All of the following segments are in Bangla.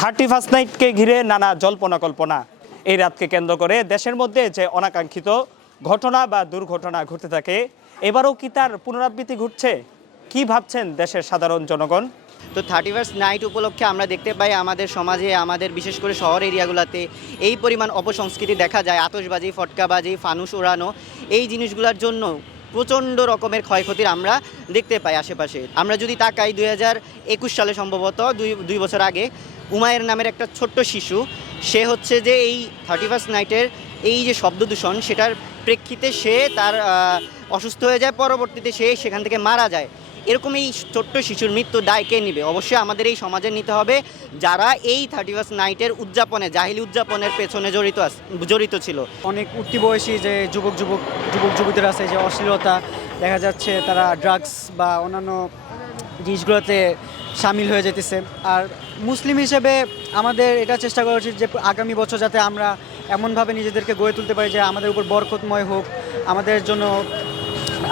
31 নাইটকে ঘিরে নানা জল্পনা কল্পনা। এই রাতকে কেন্দ্র করে দেশের মধ্যে যে অনাকাঙ্ক্ষিত ঘটনা বা দুর্ঘটনা ঘটতে থাকে, এবারও কি তার পুনরাবৃত্তি ঘটছে? কি ভাবছেন দেশের সাধারণ জনগণ? তো 31st নাইট উপলক্ষে আমরা দেখতে পাই আমাদের সমাজে, আমাদের বিশেষ করে শহর এরিয়াগুলোতে এই পরিমাণ অপসংস্কৃতি দেখা যায়। আতশবাজি, ফটকাবাজি, ফানুস উড়ানো, এই জিনিসগুলোর জন্য প্রচণ্ড রকমের ক্ষয়ক্ষতির আমরা দেখতে পাই আশেপাশে। আমরা যদি তাকাই 2021 সালে সম্ভবত দুই বছর আগে উমায়ের নামের একটা ছোট্ট শিশু, সে হচ্ছে যে এই 31st নাইটের এই যে শব্দ দূষণ, সেটার প্রেক্ষিতে সে তার অসুস্থ হয়ে যায়, পরবর্তীতে সে সেখান থেকে মারা যায়। এরকম এই ছোট্ট শিশুর মৃত্যু দায় কে নেবে? অবশ্যই আমাদের এই সমাজে নিতে হবে, যারা এই 31st নাইটের উদযাপনে, জাহিলি উদযাপনের পেছনে জড়িত ছিল। অনেক উঠতি বয়সী যে যুবক যুবতীরা আছে, যে অশ্লীলতা দেখা যাচ্ছে, তারা ড্রাগস বা অন্যান্য জিনিসগুলোতে সামিল হয়ে যেতেছে। আর মুসলিম হিসেবে আমাদের এটা চেষ্টা করা উচিত যে আগামী বছর যাতে আমরা এমনভাবে নিজেদেরকে গড়ে তুলতে পারি যে আমাদের উপর বরকতময় হোক, আমাদের জন্য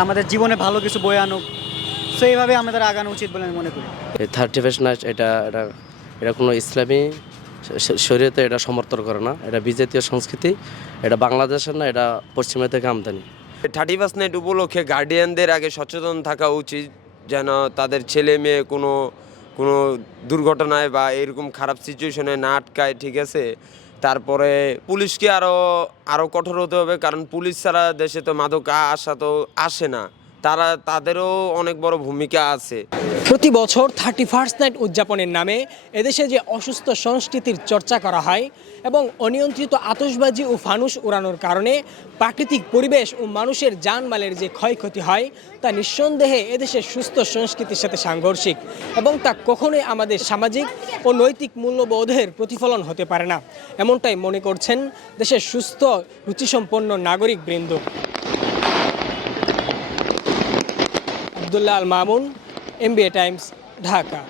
আমাদের জীবনে ভালো কিছু বয়ে আনুক। সো এইভাবে আমাদের আগানো উচিত বলে আমি মনে করি। 31st নাইট এটা কোনো ইসলামী শরীয়তে এটা সমর্থন করে না। এটা বিজাতীয় সংস্কৃতি, এটা বাংলাদেশের না, এটা পশ্চিমা থেকে আমদানি। 31st নাইট উপলক্ষে গার্ডিয়ানদের আগে সচেতন থাকা উচিত, যেন তাদের ছেলে মেয়ে কোনো দুর্ঘটনায় বা এরকম খারাপ সিচুয়েশনে না আটকায়, ঠিক আছে। তারপরে পুলিশকে আরও কঠোর হতে হবে, কারণ পুলিশ ছাড়া দেশে তো মাদক আসা তো আসে না, তাদেরও অনেক বড় ভূমিকা আছে। প্রতি বছর 31st নাইট উদযাপনের নামে এদেশে যে অসুস্থ সংস্কৃতির চর্চা করা হয় এবং অনিয়ন্ত্রিত আতশবাজি ও ফানুস উড়ানোর কারণে প্রাকৃতিক পরিবেশ ও মানুষের জানমালের যে ক্ষয়ক্ষতি হয়, তা নিঃসন্দেহে এদেশের সুস্থ সংস্কৃতির সাথে সাংঘর্ষিক এবং তা কখনোই আমাদের সামাজিক ও নৈতিক মূল্যবোধের প্রতিফলন হতে পারে না, এমনটাই মনে করছেন দেশের সুস্থ রুচিসম্পন্ন নাগরিক বৃন্দ। Abdullah Al Mamun, MBA Times, Dhaka.